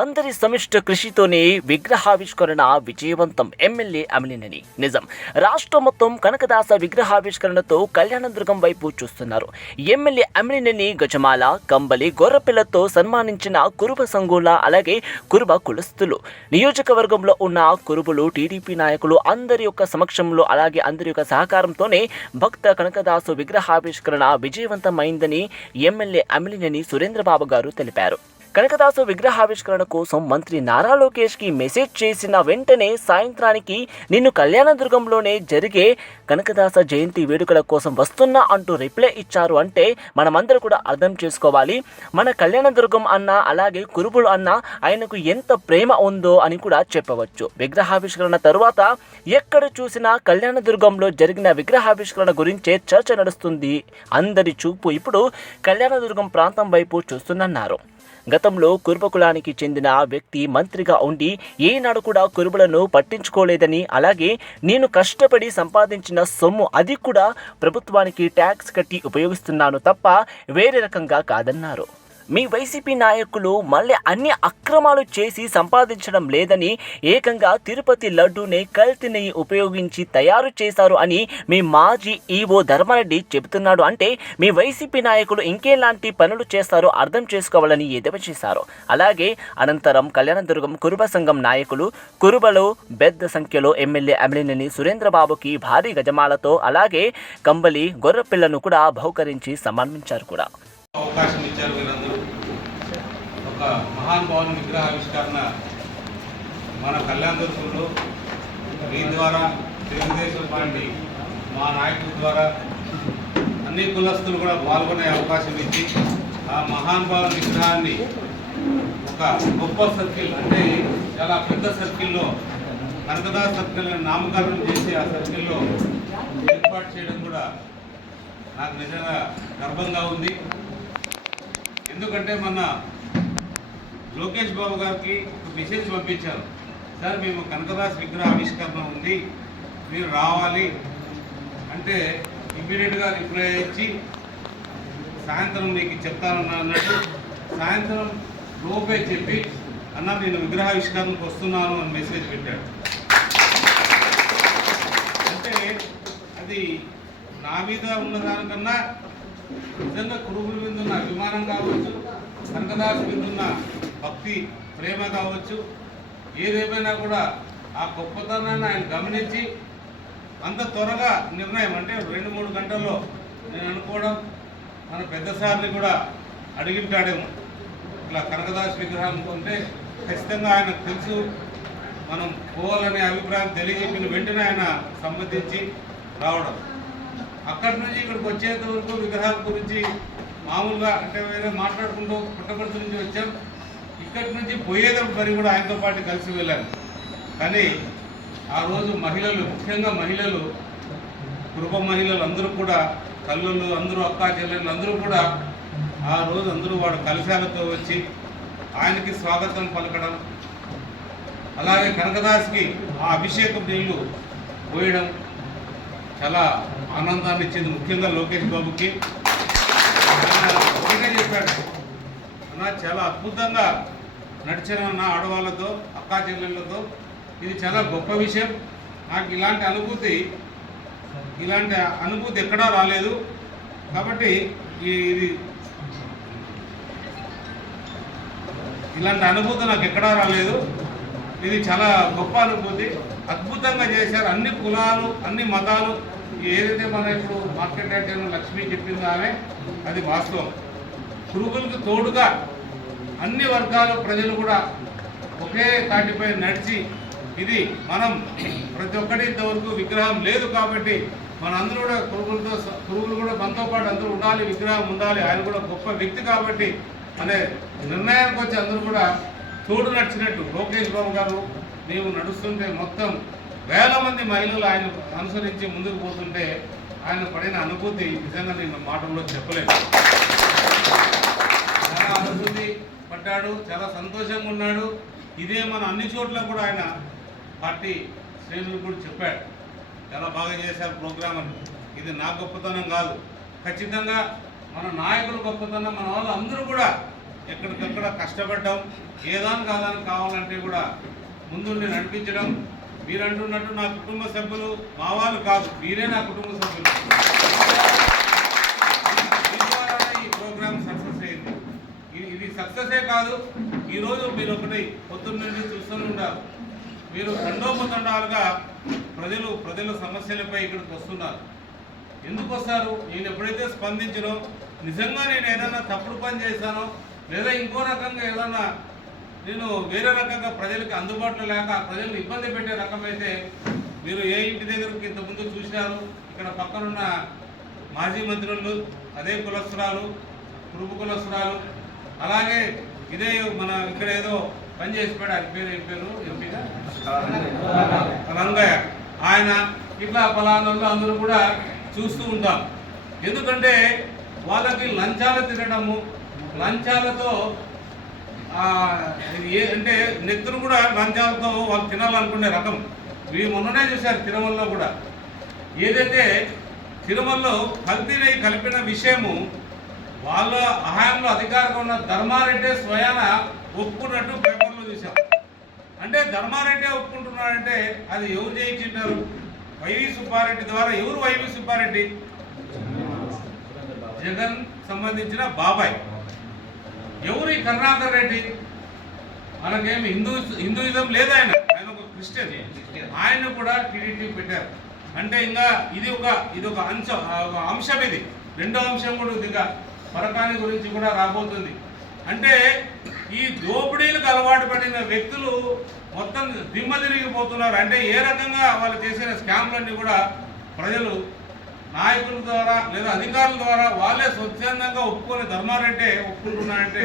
అందరి సమిష్ట కృషితోనే విగ్రహావిష్కరణ విజయవంతం. ఎమ్మెల్యే అమిలినని నిజం. రాష్ట్రం మొత్తం కనకదాస విగ్రహావిష్కరణతో కళ్యాణదుర్గం వైపు చూస్తున్నారు. ఎమ్మెల్యే అమిలినని గజమాల కంబలి గొర్రపిల్లతో సన్మానించిన కురుబ సంఘుల అలాగే కురుబ కులస్తులు. నియోజకవర్గంలో ఉన్న కురుబులు టీడీపీ నాయకులు అందరి యొక్క సమక్షంలో అలాగే అందరి యొక్క సహకారంతోనే భక్త కనకదాసు విగ్రహావిష్కరణ విజయవంతమైందని ఎమ్మెల్యే అమిలినని సురేంద్రబాబు గారు తెలిపారు. కనకదాసు విగ్రహావిష్కరణ కోసం మంత్రి నారా లోకేష్కి మెసేజ్ చేసిన వెంటనే సాయంత్రానికి నిన్ను కళ్యాణదుర్గంలోనే జరిగే కనకదాస జయంతి వేడుకల కోసం వస్తున్నా అంటూ రిప్లై ఇచ్చారు అంటే మనమందరూ కూడా అర్థం చేసుకోవాలి. మన కళ్యాణదుర్గం అన్న అలాగే కురుబుడు అన్న ఆయనకు ఎంత ప్రేమ ఉందో అని కూడా చెప్పవచ్చు. విగ్రహావిష్కరణ తరువాత ఎక్కడ చూసినా కళ్యాణదుర్గంలో జరిగిన విగ్రహావిష్కరణ గురించే చర్చ నడుస్తుంది. అందరి చూపు ఇప్పుడు కళ్యాణదుర్గం ప్రాంతం వైపు చూస్తున్నారు గతంలో కురుబ కులానికి చెందిన వ్యక్తి మంత్రిగా ఉండి ఏనాడు కూడా కురుబులను పట్టించుకోలేదని అలాగే నేను కష్టపడి సంపాదించిన సొమ్ము అది కూడా ప్రభుత్వానికి ట్యాక్స్ కట్టి ఉపయోగిస్తున్నాను తప్ప వేరే రకంగా కాదన్నారు. మీ వైసీపీ నాయకులు మళ్ళీ అన్ని అక్రమాలు చేసి సంపాదించడం లేదని ఏకంగా తిరుపతి లడ్డూని కల్తీ నెయ్యి ఉపయోగించి తయారు చేశారు అని మీ మాజీ ఈవో ధర్మారెడ్డి చెబుతున్నాడు. అంటే మీ వైసీపీ నాయకులు ఇంకేలాంటి పనులు చేస్తారో అర్థం చేసుకోవాలని ఎదవ చేశారు. అలాగే అనంతరం కళ్యాణదుర్గం కురుబ సంఘం నాయకులు కురుబలో పెద్ద సంఖ్యలో ఎమ్మెల్యే అమిలినేని సురేంద్రబాబుకి భారీ గజమాలతో అలాగే కంబలి గొర్రెపిల్లను కూడా బహుకరించి సన్మానించారు కూడా. అవకాశం ఇచ్చారు. మహానుభావుని ఒక మహాన్ భవన్ విగ్రహావిష్కరణ మన కళ్యాణదుర్గంలో మీ ద్వారా తెలుగుదేశం పార్టీ మా నాయకుల ద్వారా అన్ని కులస్తులు కూడా పాల్గొనే అవకాశం ఇచ్చి ఆ మహాన్ విగ్రహాన్ని ఒక గొప్ప సర్కిల్ అంటే చాలా పెద్ద సర్కిల్లో కనకదా సర్కిల్ నామకరణం చేసి ఆ సర్కిల్లో ఏర్పాటు చేయడం కూడా నాకు నిజంగా గర్వంగా ఉంది. ఎందుకంటే మన లోకేష్ బాబు గారికి ఒక మెసేజ్ పంపించారు. సార్ మేము కనకదాస్ విగ్రహ ఆవిష్కరణ ఉంది. మీరు రావాలి. అంటే ఇమ్మీడియట్గా రిప్లై ఇచ్చి సాయంత్రం నీకు చెప్తానన్నా అన్నట్టు సాయంత్రం లోపే చెప్పి అన్న నేను విగ్రహావిష్కరణకు వస్తున్నాను అని మెసేజ్ పెట్టాడు. అంటే అది నా మీద ఉన్న దానికన్నా నిజంగా కురుగుల మీద ఉన్న అభిమానం కావచ్చు కనకదాసు మీద ఉన్న భక్తి ప్రేమ కావచ్చు. ఏదేమైనా కూడా ఆ గొప్పతనాన్ని ఆయన గమనించి అంత త్వరగా నిర్ణయం అంటే రెండు మూడు గంటల్లో నేను అనుకోవడం మన పెద్ద సార్ని కూడా అడిగింటాడేమో. ఇట్లా కనకదాస్ విగ్రహం ఉంటే ఖచ్చితంగా ఆయన తెలుసు. మనం పోవాలనే అభిప్రాయం తెలియజెప్పిన వెంటనే ఆయన సంబంధించి రావడం. అక్కడి నుంచి ఇక్కడికి వచ్చేంత వరకు విగ్రహాల గురించి మామూలుగా అంటే వేరే మాట్లాడుకుంటూ పుట్టపరుచు నుంచి వచ్చాం. ఇక్కడి నుంచి పోయేటప్పుడు మరి కూడా ఆయనతో పాటు కలిసి వెళ్ళాను. కానీ ఆ రోజు మహిళలు ముఖ్యంగా మహిళలు గృహ మహిళలు అందరూ కూడా తల్లులు అందరూ అక్కా చెల్లెళ్ళు అందరూ కూడా ఆ రోజు అందరూ వాడు కలశాలతో వచ్చి ఆయనకి స్వాగతం పలకడం అలాగే కనకదాస్కి ఆ అభిషేకం నీళ్ళు పోయడం చాలా ఆనందాన్ని ఇచ్చింది. ముఖ్యంగా లోకేష్ బాబుకి. అలాగే చెప్పాడు. అన్న చాలా అద్భుతంగా నడిచిన నా ఆడవాళ్ళతో అక్కా చెల్లెళ్ళతో. ఇది చాలా గొప్ప విషయం. నాకు ఇలాంటి అనుభూతి ఇలాంటి అనుభూతి ఎక్కడా రాలేదు. కాబట్టి ఈ- ఇది ఇలాంటి అనుభూతి నాకు ఎక్కడా రాలేదు. ఇది చాలా గొప్ప అనుభూతి. అద్భుతంగా చేశారు. అన్ని కులాలు అన్ని మతాలు. ఏదైతే మన ఇప్పుడు మార్కెట్ అంటే లక్ష్మి చెప్పిందో ఆమె అది వాస్తవం. పురుగులకు తోడుగా అన్ని వర్గాల ప్రజలు కూడా ఒకే తాటిపై నడిచి ఇది మనం ప్రతి ఒక్కటి ఇంతవరకు విగ్రహం లేదు కాబట్టి మనందరూ కూడా పురుగులతో పురుగులు కూడా మనతో పాటు అందరూ ఉండాలి విగ్రహం ఉండాలి ఆయన కూడా గొప్ప వ్యక్తి కాబట్టి అనే నిర్ణయానికి వచ్చి అందరూ కూడా తోడు నడిచినట్టు లోకేష్ బాబు గారు నీవు నడుస్తుంటే మొత్తం వేల మంది మహిళలు ఆయన అనుసరించి ముందుకు పోతుంటే ఆయన పడిన అనుభూతి నిజంగా నేను మాటల్లో చెప్పలేదు పడ్డాడు చాలా సంతోషంగా ఉన్నాడు. ఇదే మన అన్ని చోట్ల కూడా ఆయన పార్టీ శ్రేణులు కూడా చెప్పాడు. చాలా బాగా చేశారు ప్రోగ్రామ్ అని. ఇది నా గొప్పతనం కాదు. ఖచ్చితంగా మన నాయకుల గొప్పతనం మన వాళ్ళు అందరూ కూడా ఎక్కడికక్కడ కష్టపడ్డం. ఏదాని కాదని కావాలంటే కూడా ముందుండి నడిపించడం. మీరు అంటున్నట్టు నా కుటుంబ సభ్యులు మా వాళ్ళు కాదు మీరే నా కుటుంబ సభ్యులు. సక్సెసే కాదు. ఈరోజు మీరు ఒకటి పొద్దున్న నుండి చూస్తూనే ఉంటారు మీరు రెండో పొందండాలుగా ప్రజలు ప్రజల సమస్యలపై ఇక్కడికి వస్తున్నారు. ఎందుకు వస్తారు? నేను ఎప్పుడైతే స్పందించినో నిజంగా నేను ఏదైనా తప్పుడు పని చేశానో లేదా ఇంకో రకంగా ఏదైనా నేను వేరే రకంగా ప్రజలకు అందుబాటులో లేక ప్రజలను ఇబ్బంది పెట్టే రకమైతే మీరు ఏ ఇంటి దగ్గరకు ఇంతకుముందు చూసినారు ఇక్కడ పక్కనున్న మాజీ మంత్రులు అదే కులస్తురాలు కురుపు కులస్తురాలు అలాగే ఇదే మన ఇక్కడ ఏదో పని చేసిపోయాడు ఆయన పేరు ఏం పేరు? ఎంపీగా రంగయ్య. ఆయన ఇట్లా ఫలానాలు అందరూ కూడా చూస్తూ ఉంటాం. ఎందుకంటే వాళ్ళకి లంచాలు తినడము లంచాలతో ఏ అంటే నెత్తులు కూడా లంచాలతో వాళ్ళు తినాలనుకునే రకం. ఇవి మొన్ననే చూశారు తిరుమలలో కూడా. ఏదైతే తిరుమలలో కల్తీని కలిపిన విషయము వాళ్ళ అహాయంలో అధికారంగా ఉన్న ధర్మారెడ్డి స్వయాన ఒప్పుకున్నట్టు పేపర్లో చూసాం అంటే ధర్మారెడ్డి ఒప్పుకుంటున్నాడంటే అది ఎవరు చేయించుంటారు వైవి సుబ్బారెడ్డి ద్వారా ఎవరు వైవి సుబ్బారెడ్డి? జగన్ సంబంధించిన బాబాయ్. ఎవరు ఈ కరుణాకర్ రెడ్డి? మనకేమి హిందూ హిందూయిజం లేదు ఆయన. ఆయన ఒక క్రిస్టియన్. ఆయన కూడా టీడీపీ పెట్టారు. అంటే ఇంకా ఇది ఒక ఇది ఒక అంశం ఒక అంశం ఇది. రెండో అంశం కూడా ఉంది ఇంకా. పరకాని గురించి కూడా రాబోతుంది. అంటే ఈ దోపిడీలకు అలవాటు పడిన వ్యక్తులు మొత్తం దిమ్మ తిరిగిపోతున్నారు అంటే ఏ రకంగా వాళ్ళు చేసిన స్కామ్లన్నీ కూడా ప్రజలు నాయకుల ద్వారా లేదా అధికారుల ద్వారా వాళ్ళే స్వచ్ఛందంగా ఒప్పుకొని ధర్మారెడ్డి ఒప్పుకుంటున్నారంటే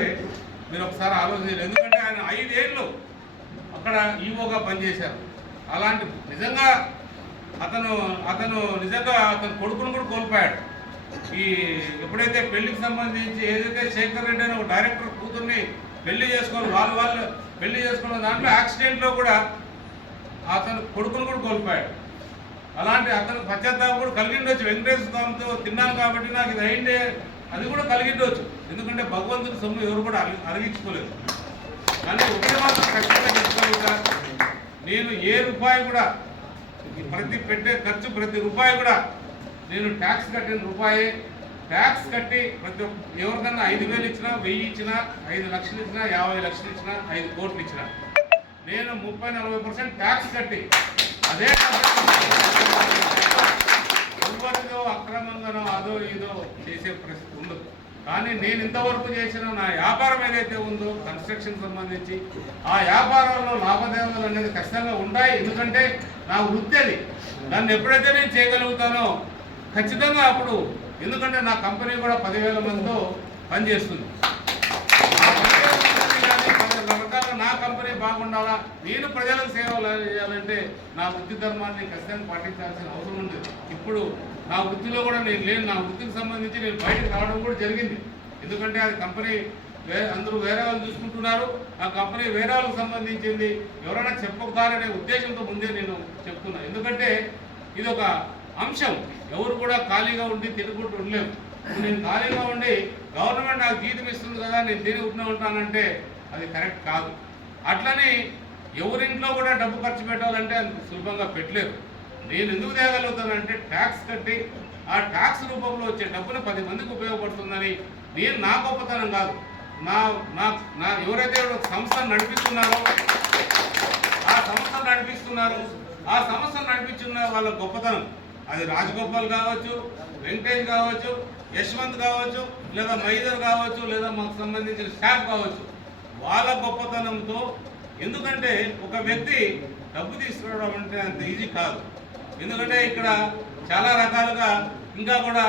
మీరు ఒకసారి ఆలోచించారు ఎందుకంటే ఆయన ఐదేళ్ళు అక్కడ ఈవోగా పనిచేశారు. అలాంటి నిజంగా అతను అతను నిజంగా అతను కొడుకును కూడా కోల్పోయాడు. ఈ ఎప్పుడైతే పెళ్ళికి సంబంధించి ఏదైతే శేఖర్ రెడ్డి అనే ఒక డైరెక్టర్ కూతుర్ని పెళ్ళి చేసుకొని వాళ్ళు వాళ్ళు పెళ్ళి చేసుకున్న దాంట్లో యాక్సిడెంట్లో కూడా అతను కొడుకును కూడా కోల్పోయాడు. అలాంటి అతను పశ్చాత్తాపం కూడా కలిగిండొచ్చు. వెంకటేశ్వర స్వామితో తిన్నాను కాబట్టి నాకు ఇది అయిందే అది కూడా కలిగిండొచ్చు. ఎందుకంటే భగవంతుని సొమ్ము ఎవరు కూడా అరి- అరిగించుకోలేదు. కానీ ఒకటి మాత్రం ఖచ్చితంగా చెప్పుకోగలుగుతా నేను ఏ రూపాయి కూడా ప్రతి పెట్టే ఖర్చు ప్రతి రూపాయి కూడా నేను ట్యాక్స్ కట్టిన రూపాయి. ట్యాక్స్ కట్టి ప్రతి ఎవరికన్నా ఐదు వేలు ఇచ్చినా వెయ్యి ఇచ్చినా ఐదు లక్షలు ఇచ్చినా యాభై లక్షలు ఇచ్చినా ఐదు కోట్లు ఇచ్చినా. నేను ముప్పై నలభై పర్సెంట్ ట్యాక్స్ కట్టి అదే ఎవరిదో అక్రమంగానో అదో ఇదో చేసే పరిస్థితి ఉండదు. కానీ నేను ఇంతవరకు చేసిన నా వ్యాపారం ఏదైతే ఉందో కన్స్ట్రక్షన్ సంబంధించి ఆ వ్యాపారంలో లాభదేవతలు అనేది ఖచ్చితంగా ఉంటాయి. ఎందుకంటే నా వృత్తి అది. దాన్ని ఎప్పుడైతే నేను చేయగలుగుతానో ఖచ్చితంగా అప్పుడు ఎందుకంటే నా కంపెనీ కూడా పదివేల మందితో పనిచేస్తుంది నా కంపెనీ బాగుండాలా నేను ప్రజలకు సేవలు చేయాలంటే నా వృత్తి ధర్మాన్ని ఖచ్చితంగా పాటించాల్సిన అవసరం ఉంది ఇప్పుడు నా వృత్తిలో కూడా నేను లేను నా వృత్తికి సంబంధించి నేను బయటకు రావడం కూడా జరిగింది. ఎందుకంటే అది కంపెనీ అందరూ వేరే వాళ్ళు చూసుకుంటున్నారు. ఆ కంపెనీ వేరే వాళ్ళకి సంబంధించింది. ఎవరైనా చెప్పకారనే ఉద్దేశంతో ముందే నేను చెప్తున్నా. ఎందుకంటే ఇది ఒక అంశం. ఎవరు కూడా ఖాళీగా ఉండి తిరుగుతూ ఉండలేము నేను ఖాళీగా ఉండి గవర్నమెంట్ నాకు జీతం ఇస్తుంది కదా నేను తిరిగి ఉంటున్నా ఉంటానంటే అది కరెక్ట్ కాదు. అట్లనే ఎవరింట్లో కూడా డబ్బు ఖర్చు పెట్టాలంటే అంత సులభంగా పెట్టలేరు. నేను ఎందుకు తేగలుగుతానంటే ట్యాక్స్ కట్టి ఆ ట్యాక్స్ రూపంలో వచ్చే డబ్బులు పది మందికి ఉపయోగపడుతుందని నేను నా గొప్పతనం కాదు. నా నా నా ఎవరైతే సంస్థను నడిపిస్తున్నారో ఆ సంస్థను నడిపిస్తున్నారు. ఆ సంస్థను నడిపించున్న వాళ్ళ గొప్పతనం. అది రాజగోపాల్ కావచ్చు వెంకటేష్ కావచ్చు యశ్వంత్ కావచ్చు లేదా మైదర్ కావచ్చు లేదా మాకు సంబంధించిన స్టాఫ్ కావచ్చు. వాళ్ళ గొప్పతనంతో ఎందుకంటే ఒక వ్యక్తి డబ్బు తీసుకురావడం అంటే అంత ఈజీ కాదు. ఎందుకంటే ఇక్కడ చాలా రకాలుగా ఇంకా కూడా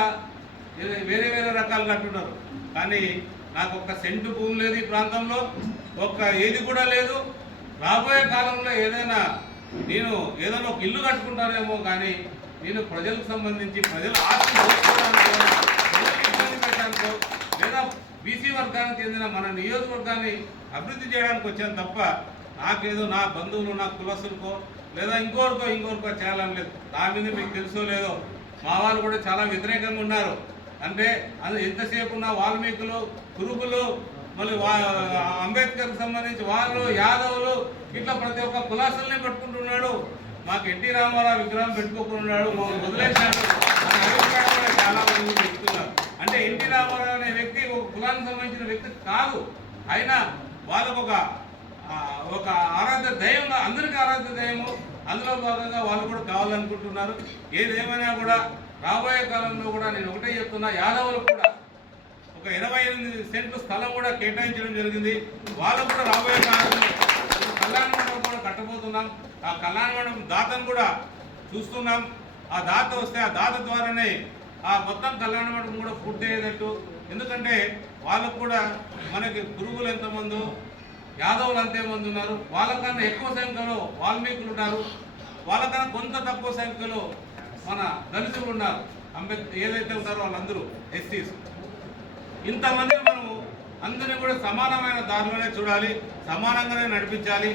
వేరే- వేరే రకాలు కట్టున్నారు కానీ నాకు ఒక్క సెంటు భూమి లేదు ఈ ప్రాంతంలో ఒక్క ఏది కూడా లేదు. రాబోయే కాలంలో ఏదైనా నేను ఏదైనా ఒక ఇల్లు కట్టుకుంటానేమో కానీ నేను ప్రజలకు సంబంధించి ప్రజల ఆస్తి ఇబ్బంది పెట్టడానికో లేదా బీసీ వర్గానికి చెందిన మన నియోజకవర్గాన్ని అభివృద్ధి చేయడానికి వచ్చాను తప్ప నాకేదో నా బంధువులు నా కులసులకో లేదా ఇంకోరికో ఇంకోరికో చేయాలని లేదు. నా మీద మీకు తెలుసో లేదో మా వాళ్ళు కూడా చాలా వ్యతిరేకంగా ఉన్నారు. అంటే అది ఎంతసేపు ఉన్న వాల్మీకులు కురుకులు మళ్ళీ వా అంబేద్కర్కి సంబంధించి వాళ్ళు యాదవులు ఇట్లా ప్రతి ఒక్క కులాసుల్ని పెట్టుకుంటున్నాడు. మాకు ఎన్టీ రామారావు విగ్రహం పెట్టుకోకున్నాడు మమ్మల్ని వదిలేశాడు కూడా చాలా మంది చెప్తున్నారు. అంటే ఎన్టీ రామారావు అనే వ్యక్తి ఒక కులానికి సంబంధించిన వ్యక్తి కాదు. అయినా వాళ్ళకు ఒక ఒక ఆరాధ్య దైవంగా అందరికీ ఆరాధ్య దైవము. అందులో భాగంగా వాళ్ళు కూడా కావాలనుకుంటున్నారు. ఏదేమైనా కూడా రాబోయే కాలంలో కూడా నేను ఒకటే చెప్తున్నా యాదవులకు కూడా ఒక ఇరవై ఎనిమిది సెంట్లు స్థలం కూడా కేటాయించడం జరిగింది. వాళ్ళు కూడా రాబోయే కాలంలో కళ్యాణ మండపం కూడా కట్టబోతున్నాం. ఆ కళ్యాణ మండపం దాతను కూడా చూస్తున్నాం. ఆ దాత వస్తే ఆ దాత ద్వారానే ఆ మొత్తం కళ్యాణ మండపం కూడా పూర్తి అయ్యేటట్టు. ఎందుకంటే వాళ్ళకు కూడా మనకి గురువులు ఎంతమందో యాదవులు అంతేమంది ఉన్నారు. వాళ్ళకన్నా ఎక్కువ సంఖ్యలో వాల్మీకులు ఉన్నారు వాళ్ళకన్నా కొంత తక్కువ సంఖ్యలో మన దళితులు ఉన్నారు. అంబేద్కర్ ఏదైతే ఉన్నారో వాళ్ళందరూ ఎస్సీస్. ఇంతమంది మనం అందరినీ కూడా సమానమైన దారిలోనే చూడాలి సమానంగానే నడిపించాలి.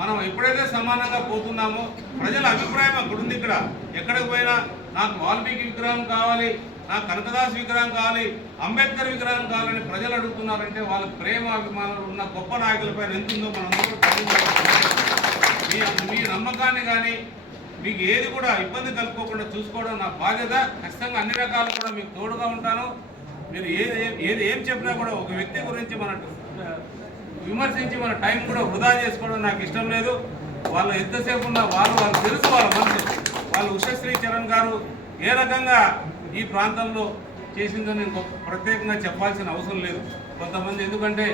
మనం ఎప్పుడైతే సమానంగా పోతున్నామో ప్రజల అభిప్రాయం అక్కడ ఉంది ఇక్కడ. ఎక్కడికి పోయినా నాకు వాల్మీకి విగ్రహం కావాలి నాకు కనకదాస్ విగ్రహం కావాలి అంబేద్కర్ విగ్రహం కావాలని ప్రజలు అడుగుతున్నారంటే వాళ్ళ ప్రేమ అభిమానులు ఉన్న గొప్ప నాయకులపైన ఎంత ఉందో మనం మీ మీ నమ్మకాన్ని కానీ మీకు ఏది కూడా ఇబ్బంది కలుపుకోకుండా చూసుకోవడం నా బాధ్యత. ఖచ్చితంగా అన్ని రకాలు కూడా మీకు తోడుగా ఉంటాను. మీరు ఏది ఏది ఏం చెప్పినా కూడా ఒక వ్యక్తి గురించి మన విమర్శించి మన టైం కూడా వృధా చేసుకోవడం నాకు ఇష్టం లేదు. వాళ్ళు ఎంతసేపు ఉన్నా వాళ్ళు వాళ్ళు తెలుసు వాళ్ళ మనసు. వాళ్ళు ఉషశ్రీ చరణ్ గారు ఏ రకంగా ఈ ప్రాంతంలో చేసిందో నేను ప్రత్యేకంగా చెప్పాల్సిన అవసరం లేదు. కొంతమంది ఎందుకంటే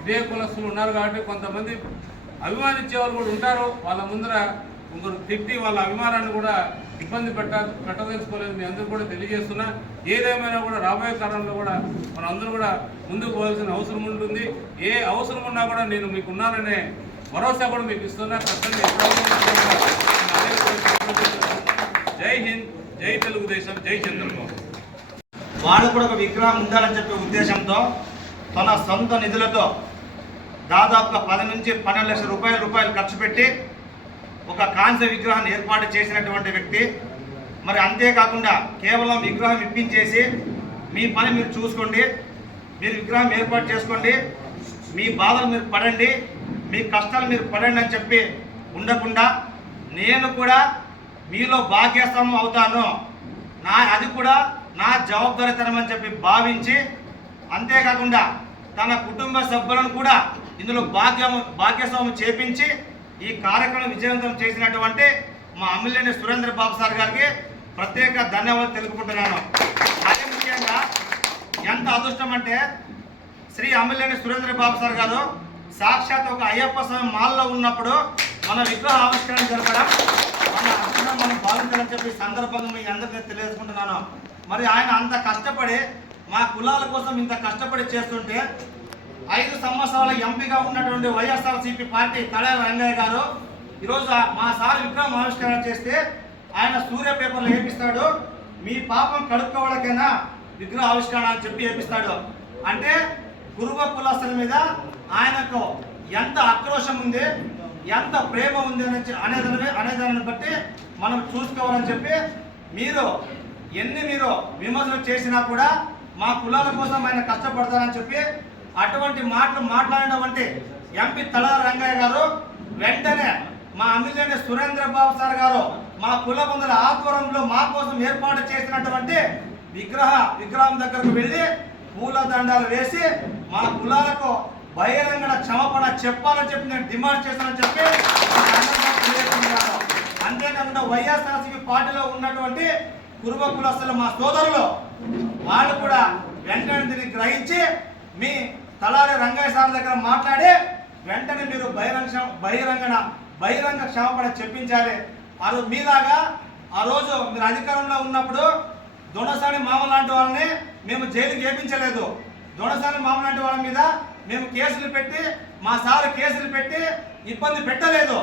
ఇదే కులస్తులు ఉన్నారు కాబట్టి కొంతమంది అభిమానించే వాళ్ళు కూడా ఉంటారు. వాళ్ళ ముందర ఇంకొకరు తిట్టి వాళ్ళ అభిమానాన్ని కూడా ఇబ్బంది పెట్ట పెట్టదలుచుకోలేదు. మీ అందరూ కూడా తెలియజేస్తున్నా ఏదేమైనా కూడా రాబోయే కాలంలో కూడా మనందరూ కూడా ముందుకు పోవాల్సిన అవసరం ఉంటుంది. ఏ అవసరం ఉన్నా కూడా నేను మీకు ఉన్నాననే భరోసా కూడా మీకు ఇస్తున్నా. ఖచ్చితంగా జై హింద్ జై తెలుగుదేశం జై చంద్రబాబు. వాళ్ళు కూడా ఒక విగ్రహం ఉండాలని చెప్పే ఉద్దేశంతో తన సొంత నిధులతో దాదాపుగా పది నుంచి పన్నెండు లక్షల రూపాయల రూపాయలు ఖర్చు పెట్టి ఒక కాంస్య విగ్రహాన్ని ఏర్పాటు చేసినటువంటి వ్యక్తి. మరి అంతేకాకుండా కేవలం విగ్రహం ఇప్పించేసి మీ పని మీరు చూసుకోండి మీరు విగ్రహం ఏర్పాటు చేసుకోండి మీ బాధలు మీరు పడండి మీ కష్టాలు మీరు పడండి అని చెప్పి ఉండకుండా నేను కూడా మీలో భాగ్యస్వామ్యం అవుతాను. నా అది కూడా నా జవాబుదారీతనం అని చెప్పి భావించి అంతేకాకుండా తన కుటుంబ సభ్యులను కూడా ఇందులో భాగ్యం భాగ్యస్వామ్యం చేపించి ఈ కార్యక్రమం విజయవంతం చేసినటువంటి మా అమ్మిలేని సురేంద్ర బాబు సార్ గారికి ప్రత్యేక ధన్యవాదాలు తెలుపుకుంటున్నాను. అదే ముఖ్యంగా ఎంత అదృష్టం అంటే శ్రీ అమ్మిలేని సురేంద్ర బాబు సార్ గారు సాక్షాత్ ఒక అయ్యప్ప స్వామి మాల్లో ఉన్నప్పుడు మన విగ్రహ ఆవిష్కరణ జరపడం మన అదృష్టం మనం భావించాలని చెప్పి సందర్భంగా మీ అందరికీ తెలియజేసుకుంటున్నాను. మరి ఆయన అంత కష్టపడి మా కులాల కోసం ఇంత కష్టపడి చేస్తుంటే ఐదు సంవత్సరాల ఎంపీగా ఉన్నటువంటి వైఎస్ఆర్సీపీ పార్టీ తడాల రంగయ్య గారు ఈరోజు మా సార్ విగ్రహం ఆవిష్కరణ చేస్తే ఆయన సూర్య పేపర్లు వేపిస్తాడు మీ పాపం కడుక్కోవడానికైనా విగ్రహ ఆవిష్కరణ అని చెప్పి వేపిస్తాడు అంటే గురువ కులాస్తుల మీద ఆయనకు ఎంత ఆక్రోశం ఉంది ఎంత ప్రేమ ఉంది అని చె- అనేదాన్ని అనేదాన్ని బట్టి మనం చూసుకోవాలని చెప్పి మీరు ఎన్ని మీరు విమర్శలు చేసినా కూడా మా కులాల కోసం ఆయన కష్టపడతారని చెప్పి అటువంటి మాటలు మాట్లాడినటువంటి ఎంపీ తల రంగయ్య గారు వెంటనే మా అమ్మిలేని సురేంద్ర బాబు సార్ గారు మా కుల ఆధ్వర్యంలో మా కోసం ఏర్పాటు చేసినటువంటి విగ్రహ విగ్రహం దగ్గరకు వెళ్ళి పూల దండాలు వేసి మా కులాలకు బహిరంగ క్షమపణ చెప్పాలని చెప్పి నేను డిమాండ్ చేస్తానని చెప్పి అంతేకాకుండా వైఎస్ఆర్సీపీ పార్టీలో ఉన్నటువంటి కురుబ కులస్తులు మా సోదరులు వాళ్ళు కూడా వెంటనే దీన్ని గ్రహించి మీ తలారి రంగయ్య సార్ దగ్గర మాట్లాడి వెంటనే మీరు బహిరంగ బహిరంగన బహిరంగ క్షమాపణ చెప్పించాలి. ఆ రోజు మీలాగా ఆ రోజు మీరు అధికారంలో ఉన్నప్పుడు దొండసాని మామ లాంటి వాళ్ళని మేము జైలుకి వేపించలేదు. దొండసాని మామ లాంటి వాళ్ళ మీద మేము కేసులు పెట్టి మా సార్ కేసులు పెట్టి ఇబ్బంది పెట్టలేదు.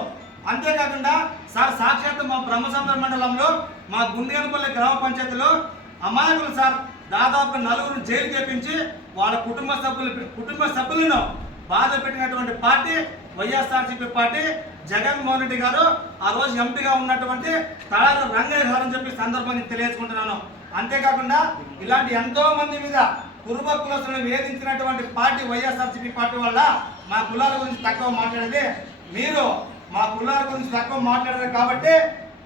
అంతేకాకుండా సార్ సాక్షాత్ మా బ్రహ్మసముద్ర మండలంలో మా గుండెనపల్లి గ్రామ పంచాయతీలో అమాయకులు సార్ దాదాపు నలుగురు జైలు చేపించి వాళ్ళ కుటుంబ సభ్యులు కుటుంబ సభ్యులను బాధ పెట్టినటువంటి party YSRCP party Jaganmohan Reddy గారు ఆ రోజు ఎంపీగా ఉన్నటువంటి తలాల రంగయ్య గారు అని చెప్పి సందర్భాన్ని తెలియజేసుకుంటున్నాను. అంతేకాకుండా ఇలాంటి ఎంతో మంది మీద కురుబ కులస్తులను వేధించినటువంటి పార్టీ వైఎస్ఆర్సీపీ పార్టీ వల్ల మా కులాల గురించి తక్కువ మాట్లాడేది మీరు. మా కులాల గురించి తక్కువ మాట్లాడారు కాబట్టి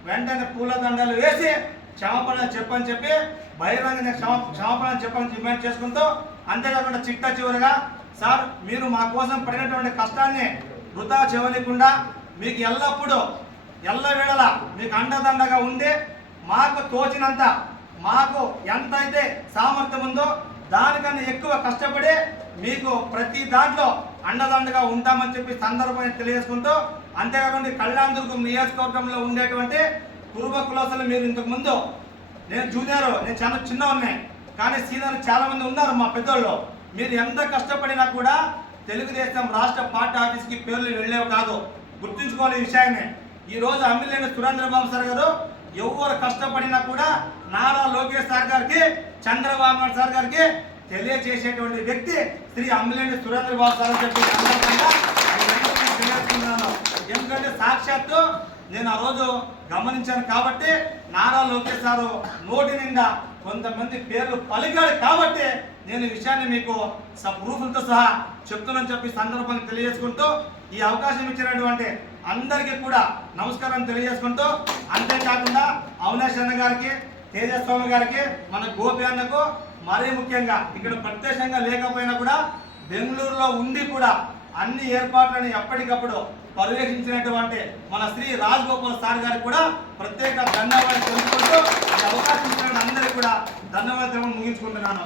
వెంటనే పూలదండాలు వేసి క్షమాపణ చెప్పని చెప్పి బహిరంగ క్షమ క్షమాపణ చెప్పని డిమాండ్ చేసుకుంటూ అంతేకాకుండా చిట్ట చివరిగా సార్ మీరు మా కోసం పడినటువంటి కష్టాన్ని వృధా చేయలేకుండా మీకు ఎల్లప్పుడూ ఎల్ల ఎల్లవేళల మీకు అండదండగా ఉండి మాకు తోచినంత మాకు ఎంత అయితే సామర్థ్యం ఉందో దానికన్నా ఎక్కువ కష్టపడి మీకు ప్రతి దాంట్లో అండదండగా ఉంటామని చెప్పి సందర్భాన్ని తెలియజేసుకుంటూ అంతేకాకుండా ఈ కళ్యాణదుర్గం నియోజకవర్గంలో ఉండేటువంటి కురుబ కులసలు మీరు ఇంతకుముందు నేను జూనియర్ నేను చాలా చిన్న ఉన్నాయి కానీ సీనియర్ చాలా మంది ఉన్నారు మా పెద్దోళ్ళు. మీరు ఎంత కష్టపడినా కూడా తెలుగుదేశం రాష్ట్ర పార్టీ ఆఫీస్కి పేర్లు వెళ్ళేవి కాదు. గుర్తుంచుకోవాలి ఈ విషయాన్ని. ఈ రోజు అమ్మిలేని సురేంద్రబాబు సార్ గారు ఎవరు కష్టపడినా కూడా నారా లోకేష్ సార్ గారికి చంద్రబాబు నాయుడు సార్ గారికి తెలియజేసేటువంటి వ్యక్తి శ్రీ అమ్మిలేని సురేంద్రబాబు సార్ అని చెప్పి తెలియజేస్తున్నాను. ఎందుకంటే సాక్షాత్తు నేను ఆ రోజు గమనించాను కాబట్టి నారా లోకేష్ సారు నోటి నిండా కొంతమంది పేర్లు పలికాడు కాబట్టి నేను ఈ విషయాన్ని మీకు స ప్రూఫ్లతో సహా చెప్తున్నానని చెప్పి సందర్భంగా తెలియజేసుకుంటూ ఈ అవకాశం ఇచ్చినటువంటి అందరికీ కూడా నమస్కారం తెలియజేసుకుంటూ అంతేకాకుండా అవినాష్ అన్న గారికి తేజస్వామి గారికి మన గోపి అన్నకు మరీ ముఖ్యంగా ఇక్కడ ప్రత్యక్షంగా లేకపోయినా కూడా బెంగళూరులో ఉండి కూడా అన్ని ఏర్పాట్లను ఎప్పటికప్పుడు పర్యవేక్షించినటువంటి మన శ్రీ రాజగోపాల్ సార్ గారికి కూడా ప్రత్యేక ధన్యవాదాలు తెలుసుకుంటూ ఈ అవకాశం ఇచ్చిన అందరికీ కూడా ధన్యవాదాలు ముగించుకుంటున్నాను.